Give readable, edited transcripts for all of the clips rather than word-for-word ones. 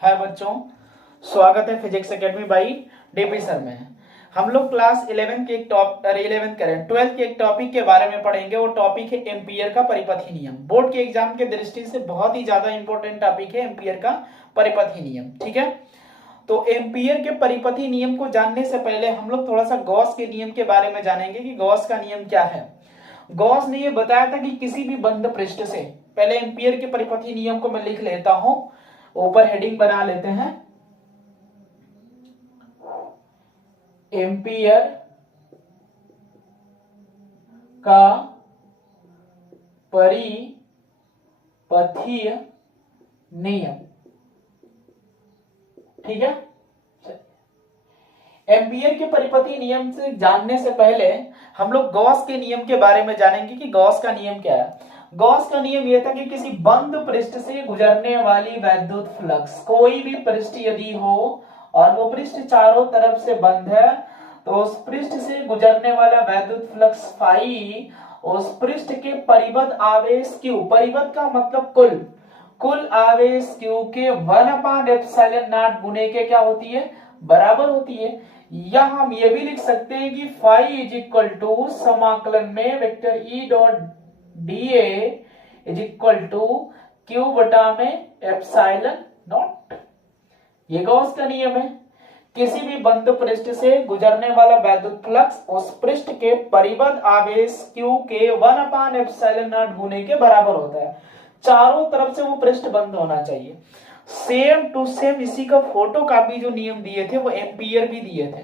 हाय बच्चों, स्वागत है physics academy by DP sir में। हम लोग क्लास 11 के एक 11 करें 12 के एक टॉपिक के बारे में पढ़ेंगे। वो टॉपिक है एम्पियर का परिपथी नियम। बोर्ड के एग्जाम के दृष्टि से बहुत ही ज्यादा इंपॉर्टेंट टॉपिक है एम्पियर का परिपथी नियम। ठीक है, तो एम्पियर के परिपथी नियम को जानने से पहले हम लोग थोड़ा सा गॉस के नियम के बारे में जानेंगे कि गॉस का नियम क्या है। गॉस ने ये बताया था कि किसी भी बंद पृष्ठ से, पहले एम्पियर के परिपथी नियम को मैं लिख लेता हूं, ऊपर हेडिंग बना लेते हैं, एम्पियर का परिपथीय नियम। ठीक है, एम्पियर के परिपथी नियम से जानने से पहले हम लोग गॉस के नियम के बारे में जानेंगे कि गॉस का नियम क्या है। गॉस का नियम यह था कि किसी बंद पृष्ठ से गुजरने वाली वैद्युत फ्लक्स, कोई भी पृष्ठ यदि हो और वो पृष्ठ चारों तरफ से बंद है, तो उस पृष्ठ से गुजरने वाला वैद्युत फ्लक्स फाई उस पृष्ठ के परिबद्ध आवेश Q, परिबद्ध का मतलब कुल आवेश Q के 1/ε0 गुने के क्या होती है, बराबर होती है। या हम ये भी लिख सकते हैं कि फाई इज इक्वल टू समाकलन में vector E dot dA is equal to Q बटा में एप्सिलॉन नॉट। ये गॉस का नियम है। किसी भी बंद पृष्ठ से गुजरने वाला वैद्युत फ्लक्स उस पृष्ठ के परिबद्ध आवेश Q के 1/ε0 गुने के बराबर होता है। चारों तरफ से वो पृष्ठ बंद होना चाहिए। सेम टू सेम इसी का फोटो कॉपी जो नियम दिए थे वो एम्पियर भी दिए थे।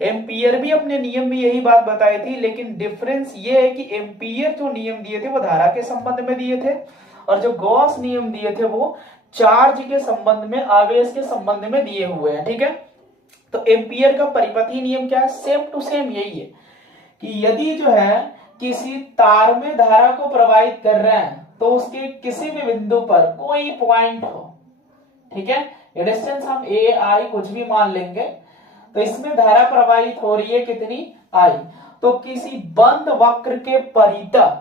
एम्पियर भी अपने नियम में यही बात बताई थी, लेकिन डिफरेंस ये है कि एम्पियर जो नियम दिए थे वो धारा के संबंध में दिए थे और जो गॉस नियम दिए थे वो चार्ज के संबंध में, आवेश के संबंध में दिए हुए हैं। ठीक है, तो एम्पियर का परिपथी नियम क्या है, सेम टू सेम यही है कि यदि जो है किसी तार में धारा को प्रवाहित कर रहे हैं तो उसके किसी भी बिंदु पर कोई पॉइंट हो, ठीक है, ये डिस्टेंस हम ए आई कुछ भी मान लेंगे, तो इसमें धारा प्रवाहित हो रही है कितनी, आई। तो किसी बंद वक्र के परितः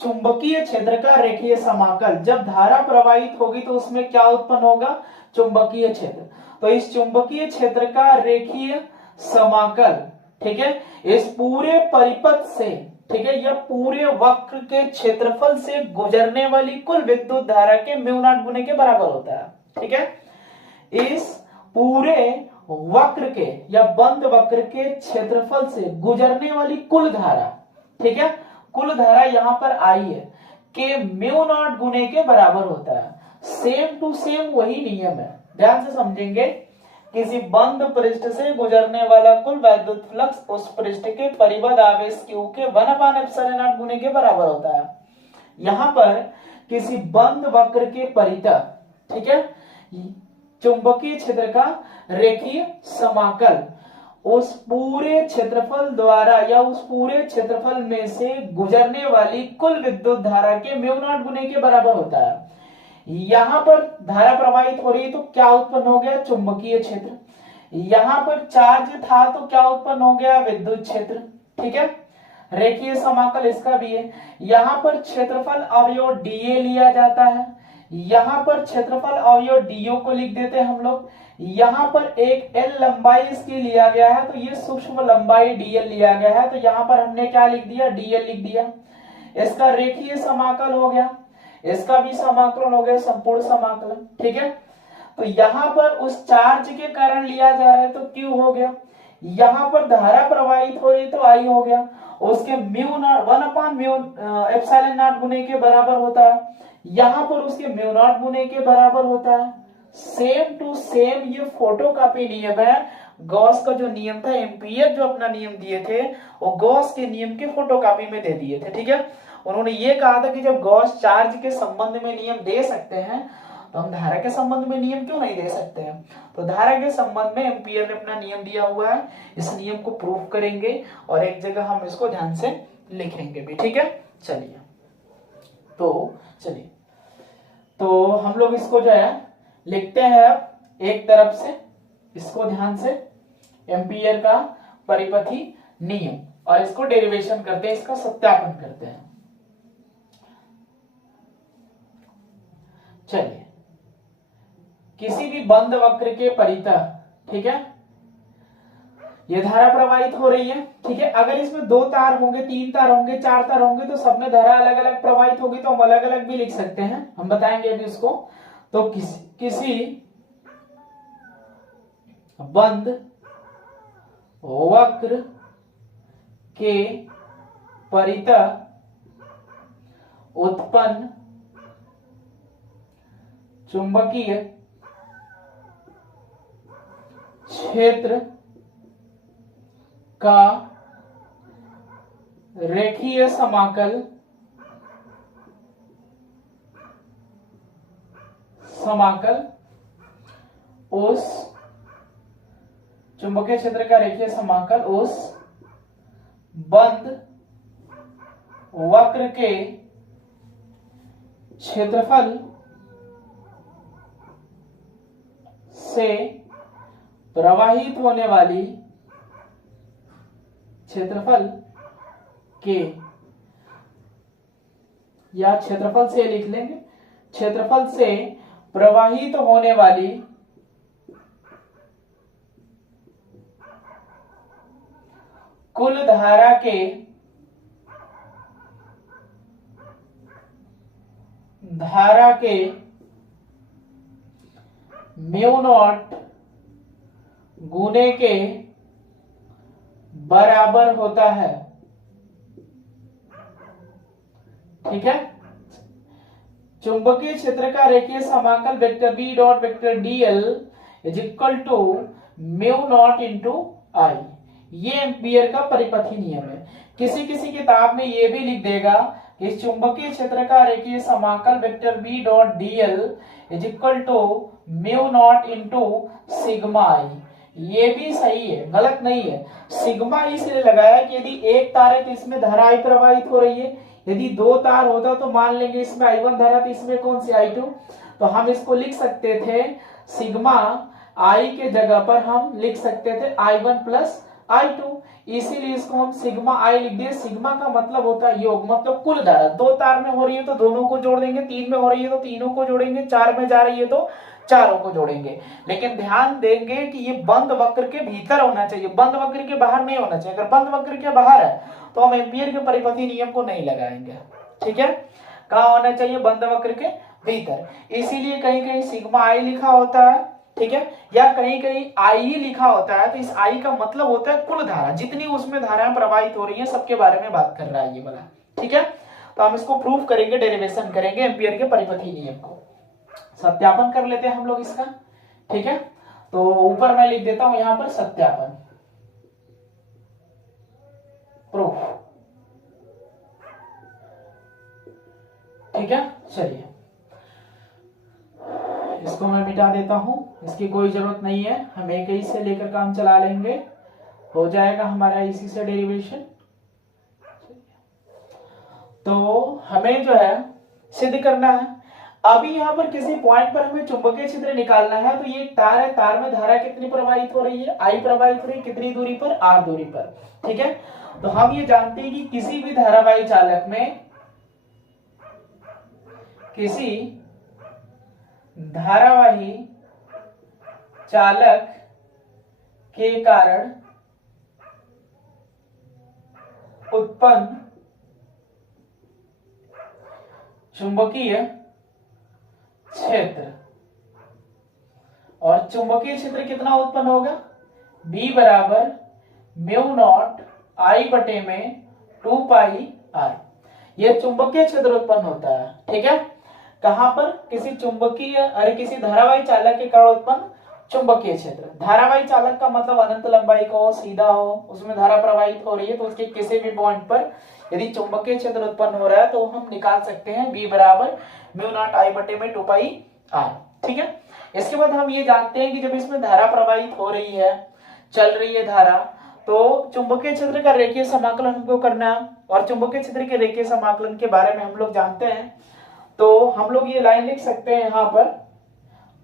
चुंबकीय क्षेत्र का रेखीय समाकल, जब धारा प्रवाहित होगी तो उसमें क्या उत्पन्न होगा, चुंबकीय क्षेत्र। तो इस चुंबकीय क्षेत्र का रेखीय समाकल, ठीक है, इस पूरे परिपथ से, ठीक है, यह पूरे वक्र के क्षेत्रफल से गुजरने वाली कुल विद्युत धारा के म्यू0 गुने के बराबर होता है। ठीक है, इस पूरे वक्र के या बंद वक्र के क्षेत्रफल से गुजरने वाली कुल धारा, ठीक है, कुल धारा यहां पर आई है, के म्यू0 गुने के बराबर होता है। सेम टू सेम वही नियम है, ध्यान से समझेंगे। किसी बंद पृष्ठ से गुजरने वाला कुल वैद्युत फ्लक्स उस पृष्ठ के परिबद्ध आवेश Q के 1/ε0 गुने के बराबर होता है। यहां पर किसी बंद वक्र के परितः, ठीक है, चुंबकीय क्षेत्र का रेखीय समाकल उस पूरे क्षेत्रफल द्वारा या उस पूरे क्षेत्रफल में से गुजरने वाली कुल विद्युत धारा के म्यू0 गुने के बराबर होता है। यहां पर धारा प्रवाहित हो रही है तो क्या उत्पन्न हो गया, चुंबकीय क्षेत्र। यहां पर चार्ज था तो क्या उत्पन्न हो गया, विद्युत क्षेत्र। ठीक है, रेखीय समाकल इसका भी है। यहां पर क्षेत्रफल अवयव डीए लिया जाता है, यहां पर क्षेत्रफल अवयव डीओ को लिख देते हैं हम लोग। यहां पर एक एल लंबाई इसकी लिया गया है तो ये सूक्ष्म लंबाई डीएल लिया गया है, तो यहां पर हमने क्या लिख दिया, डीएल लिख दिया। इसका रेखीय समाकल हो गया, इसका भी समाकलन हो गया, संपूर्ण समाकलन। ठीक है, तो यहां पर उस चार्ज के कारण लिया जा रहा है तो Q हो गया। यहां पर धारा प्रवाहित हो रही तो I हो गया। उसके म्यू0 1/ε0 गुने के बराबर होता है, यहां पर उसके म्यू0 गुने के बराबर होता है। सेम टू सेम ये फोटोकॉपी नियम है। गॉस का जो नियम था, एम्पियर जो अपना नियम दिए थे वो गॉस के नियम के फोटोकॉपी में दे दिए थे। ठीक है, उन्होंने ये कहा था कि जब गॉस चार्ज के संबंध में नियम दे सकते हैं तो हम धारा के संबंध में नियम क्यों नहीं दे सकते हैं। तो धारा के संबंध में एम्पियर ने अपना नियम दिया हुआ है, इस नियम को प्रूव करेंगे और एक जगह हम इसको ध्यान से लिखेंगे भी। ठीक है, चलिए तो हम लोग इसको जो है लिखते हैं एक तरफ से, इसको ध्यान से, एम्पियर का परिपथी नियम, और इसको डेरिवेशन करते हैं, इसका सत्यापन करते हैं। चलिए किसी भी बंद वक्र के परितः, ठीक है, ये धारा प्रवाहित हो रही है, ठीक है। अगर इसमें 2 तार होंगे, 3 तार होंगे, 4 तार होंगे तो सब में धारा अलग अलग प्रवाहित होगी, तो हम अलग अलग भी लिख सकते हैं, हम बताएंगे अभी उसको। तो किसी बंद वक्र के परितः उत्पन्न चुंबकीय क्षेत्र का रेखीय समाकल उस चुंबकीय क्षेत्र का रेखीय समाकल उस बंद वक्र के क्षेत्रफल से प्रवाहित होने वाली क्षेत्रफल के, या क्षेत्रफल से लिख लेंगे, क्षेत्रफल से प्रवाहित होने वाली कुल धारा के म्यू नॉट गुने के बराबर होता है, ठीक है। चुंबकीय क्षेत्र का रेखीय समाकल vector B dot vector DL is equal to mu naught into I, ये एम्पियर का परिपथी नियम है। किसी किसी किताब में ये भी लिख देगा कि चुंबकीय क्षेत्र का रेखीय समाकल vector B dot DL is equal to mu naught into sigma I, ये भी सही है, गलत नहीं है। सिग्मा इसलिए लगाया कि यदि एक तार है तो इसमें धारा आई प्रवाहित हो रही है, यदि 2 तार होता तो मान लेंगे इसमें I1 धारा, तो इसमें कौन सी I2, तो हम इसको लिख सकते थे सिग्मा आई के जगह पर हम लिख सकते थे I1 प्लस I2, इसीलिए इसको हम सिग्मा आई लिख दिए। सिग्मा का मतलब होता है योग, मतलब कुल धारा। 2 तार में हो रही है तो दोनों को जोड़ देंगे, 3 में हो रही है तो तीनों को जोड़ेंगे, 4 में जा रही है तो चारों को जोड़ेंगे। लेकिन ध्यान देंगे कि ये बंद वक्र के भीतर होना चाहिए, बंद वक्र के बाहर नहीं होना चाहिए। अगर बंद वक्र के बाहर है तो हम एम्पियर के परिपथी नियम को नहीं लगाएंगे, ठीक है। कहाँ होना चाहिए? बंद वक्र के भीतर। इसीलिए कहीं कहीं सिग्मा आई लिखा होता है, ठीक है, या कहीं कहीं आई लिखा होता है। तो इस आई का मतलब होता है कुल धारा, जितनी उसमें धाराएं प्रवाहित हो रही है सबके बारे में बात कर रहा है ये वाला, ठीक है। तो हम इसको प्रूव करेंगे, डेरिवेशन करेंगे एम्पियर के परिपथी नियम को। सत्यापन कर लेते हैं हम लोग इसका, ठीक है। तो ऊपर मैं लिख देता हूं यहां पर सत्यापन, प्रूफ, ठीक है। चलिए इसको मैं मिटा देता हूं, इसकी कोई जरूरत नहीं है, हम एक ही से लेकर काम चला लेंगे, हो जाएगा हमारा इसी से डेरिवेशन। तो हमें जो है सिद्ध करना है। अभी यहाँ पर किसी पॉइंट पर हमें चुंबकीय क्षेत्र निकालना है। तो ये तार है, तार में धारा कितनी प्रवाहित हो रही है? आई प्रवाहित हो रही है, कितनी दूरी पर? आर दूरी पर, ठीक है। तो हम ये जानते हैं कि किसी भी धारावाही चालक में, किसी धारावाही चालक के कारण उत्पन्न चुंबकीय क्षेत्र, और चुंबकीय क्षेत्र कितना उत्पन्न होगा? B बराबर म्यू नॉट आई बटे में 2 पाई आर, यह चुंबकीय क्षेत्र उत्पन्न होता है, ठीक है। कहां पर? किसी चुंबकीय, अरे किसी धारावाही चालक के कारण उत्पन्न चुंबकीय क्षेत्र। धारावाही चालक का मतलब अनंत लंबाई का हो, सीधा हो, उसमें धारा प्रवाहित हो रही है, तो उसके किसी भी पॉइंट पर यदि चुंबकीय क्षेत्र उत्पन्न हो रहा है तो हम निकाल सकते हैं B बराबर म्यू नॉट आई बटे में 2 पाई आर, ठीक है। इसके बाद हम ये जानते हैं कि जब इसमें धारा प्रवाहित हो रही है, चल रही है धारा, तो चुंबकीय क्षेत्र का रेखीय समाकलन हमको करना है, और चुंबकीय क्षेत्र के रेखीय समाकलन के बारे में हम लोग जानते हैं। तो हम लोग ये लाइन लिख सकते हैं यहाँ पर।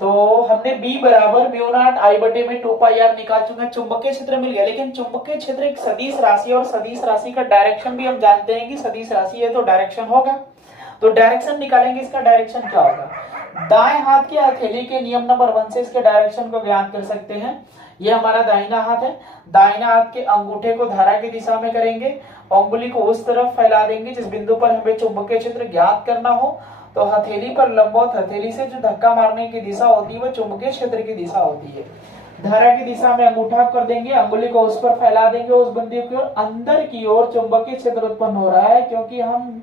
तो हमने B बराबर म्यू नॉट आई बटे में 2 पाई आर निकाल चुके हैं, चुंबकीय क्षेत्र मिल गया। लेकिन चुंबकीय क्षेत्र एक सदिश राशि है, और सदिश राशि का डायरेक्शन भी हम जानते हैं कि सदिश राशि है तो डायरेक्शन होगा। तो डायरेक्शन निकालेंगे, इसका डायरेक्शन क्या होगा? दाएं हाथ की हथेली के नियम नंबर 1 से इसके डायरेक्शन को ज्ञात कर सकते हैं। ये हमारा दाहिना हाथ है। दाहिना हाथ के अंगूठे को धारा की दिशा में करेंगे, उंगली को उस तरफ फैला देंगे जिस बिंदु पर हमें चुंबकीय क्षेत्र ज्ञात करना हो। तो हथेली पर लंबवत हथेली से जो धक्का मारने की दिशा होती है वो चुंबकीय क्षेत्र की दिशा होती है। धारा की दिशा में अंगूठा कर देंगे, अंगुली को उस पर फैला देंगे, उस बिंदु की ओर अंदर की ओर चुंबकीय क्षेत्र उत्पन्न हो रहा है, क्योंकि हम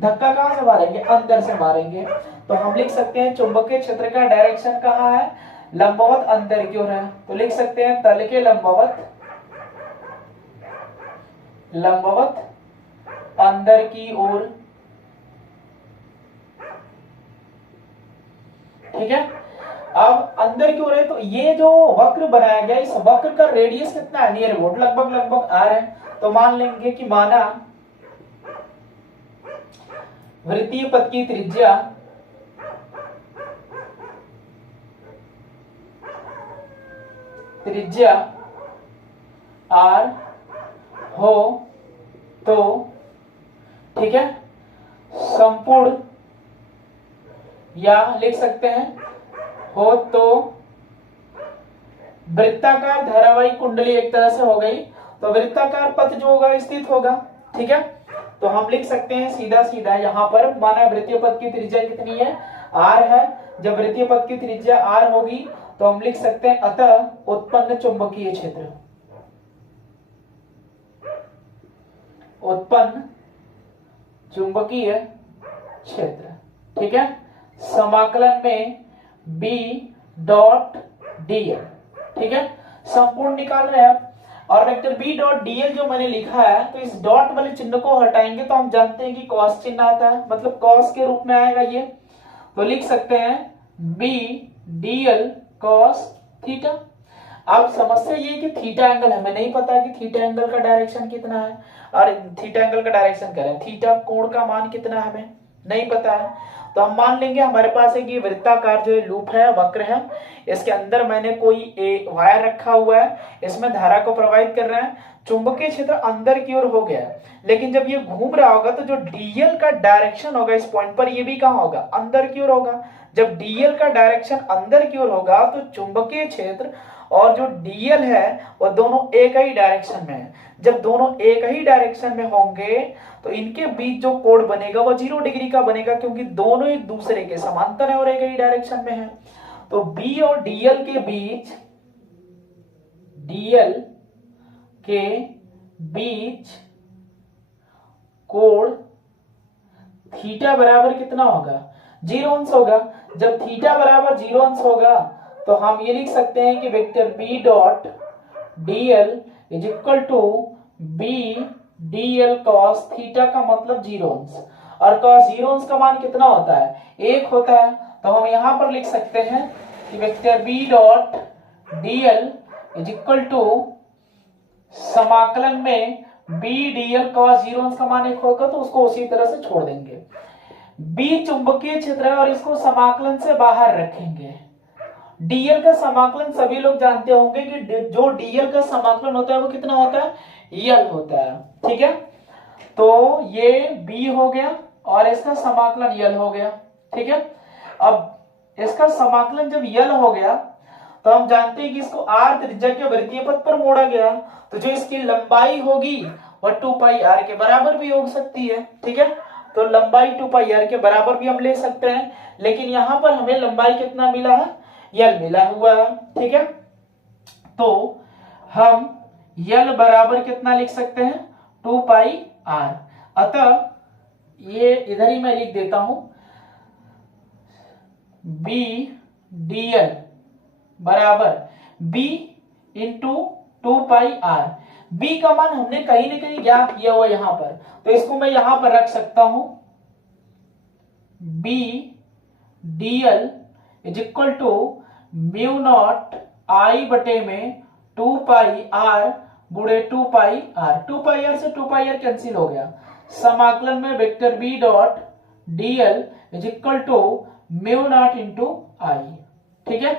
धक्का कहां से मारेंगे, अंदर से मारेंगे। तो हम लिख सकते हैं चुंबकीय क्षेत्र का डायरेक्शन कहां है, लंबवत अंदर की ओर है। तो लिख सकते हैं तल के लंबवत अंदर की ओर। ठीक है, अब अंदर की ओर है तो ये जो वक्र बनाया गया, इस वक्र का रेडियस कितना है, नियर अबाउट लगभग r है। तो मान लेंगे कि माना वृत्तीय पथ की त्रिज्या r हो तो, ठीक है, संपूर्ण, या लिख सकते हैं हो तो वृत्ताकार धारावाहिक कुंडली एक तरह से हो गई। तो वृत्ताकार पथ जो होगा स्थित होगा। ठीक है, तो हम लिख सकते हैं सीधा सीधा यहां पर, माना वृत्तीय पथ की त्रिज्या कितनी है, r है। जब वृत्तीय पथ की त्रिज्या r होगी तो हम लिख सकते हैं अतः उत्पन्न चुंबकीय क्षेत्र, ठीक है, समाकलन में b डॉट dl। ठीक है, संपूर्ण निकाल रहे हैं आप। और वेक्टर b डॉट dl जो मैंने लिखा है, तो इस डॉट वाले चिन्ह को हटाएंगे तो हम जानते हैं कि cos चिन्ह आता है, मतलब cos के रूप में आएगा ये। तो लिख सकते हैं b dl cos थीटा। अब समस्या ये कि थीटा एंगल हमें नहीं पता कि थीटा एंगल का डायरेक्शन कितना है, और थीटा एंगल का डायरेक्शन कह रहे हैं, थीटा कोण का मान कितना है हमें नहीं पता है। तो हम मान लेंगे हमारे पास एक ये वृत्ताकार जो लूप है, वक्र है, इसके अंदर मैंने कोई वायर रखा हुआ है, इसमें धारा को प्रवाहित कर रहा है, चुंबकीय क्षेत्र अंदर की ओर हो गया है। लेकिन जब ये घूम रहा होगा तो जो डीएल का डायरेक्शन होगा इस पॉइंट पर, ये भी कहां होगा, अंदर की ओर होगा। जब डीएल का डायरेक्शन अंदर की ओर होगा तो चुंबकीय क्षेत्र और जो डीएल है वो दोनों एक ही डायरेक्शन में है। जब दोनों एक ही डायरेक्शन में होंगे तो इनके बीच जो कोण बनेगा वो 0 डिग्री का बनेगा, क्योंकि दोनों एक दूसरे के समांतर है और एक ही डायरेक्शन में है। तो बी और डीएल के बीच कोण थीटा बराबर कितना होगा, 0 अंश होगा। जब थीटा बराबर 0 अंश होगा तो हम ये लिख सकते हैं कि vector b dot dl is equal to b dl cos theta का मतलब 0 अंश, और cos 0 अंश का मान कितना होता है, 1 होता है। तो हम यहां पर लिख सकते हैं कि vector b dot dl is equal to समाकलन में b dl cos 0 अंश का मान 1 होगा, तो उसको उसी तरह से छोड़ देंगे। b चुंबकीय क्षेत्र है और इसको समाकलन से बाहर रखेंगे। डीएल का समाकलन सभी लोग जानते होंगे कि जो डीएल का समाकलन होता है वो कितना होता है, यल होता है। ठीक है, तो ये बी हो गया और इसका समाकलन यल हो गया। ठीक है, अब इसका समाकलन जब यल हो गया तो हम जानते हैं कि इसको आर त्रिज्या के वृत्तीय पथ पर मोड़ा गया, तो जो इसकी लंबाई होगी वह 2 पाई आर के बराबर भी हो सकती है। ठीक है, तो लंबाई 2 पाई आर के बराबर भी हम ले सकते हैं, लेकिन यहां पर हमें लंबाई कितना मिला है, यल मिला हुआ है। ठीक है, तो हम यल बराबर कितना लिख सकते हैं, 2 पाई आर। अतः ये इधर ही मैं लिख देता हूं, b dl बराबर b into 2 pi R. b का मान हमने कहीं ना कहीं ज्ञात किया हुआ यहां पर, तो इसको मैं यहां पर रख सकता हूं, b dl is equal to mu naught I बटे में 2 पाई आर गुणे 2 पाई आर। 2 पाई आर से 2 पाई आर कैंसिल हो गया। समाकलन में vector b dot dl is equal to mu naught into I. ठीक है,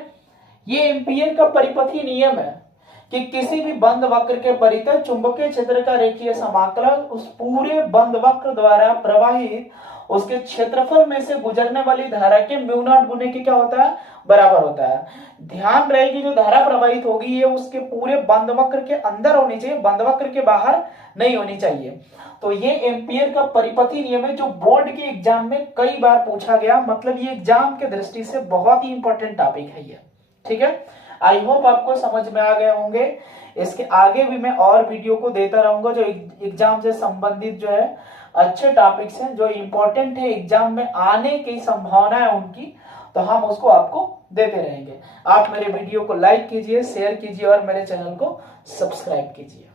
ये एम्पियर का परिपथी नियम है कि किसी भी बंद वक्र के परितः चुंबकीय क्षेत्र का रेखीय समाकलन उस पूरे बंद वक्र द्वारा प्रवाहित उसके क्षेत्रफल में से गुजरने वाली धारा के म्यू नॉट गुने के क्या होता है, बराबर होता है। ध्यान रहे कि जो धारा प्रवाहित होगी ये उसके पूरे बंद वक्र के अंदर होनी चाहिए, बंद वक्र के बाहर नहीं होनी चाहिए। तो ये एम्पियर का परिपथी नियम है जो बोर्ड के एग्जाम में कई बार पूछा गया, मतलब ये एग्जाम के दृष्टि से बहुत ही इंपॉर्टेंट टॉपिक है ये। ठीक है, आई होप आपको समझ में आ गए होंगे। इसके आगे भी मैं और वीडियो को देता रहूंगा जो एग्जाम से संबंधित जो है अच्छे टॉपिक्स हैं, जो इंपॉर्टेंट है, एग्जाम में आने की संभावना है उनकी, तो हम उसको आपको देते रहेंगे। आप मेरे वीडियो को लाइक कीजिए, शेयर कीजिए और मेरे चैनल को सब्सक्राइब कीजिए।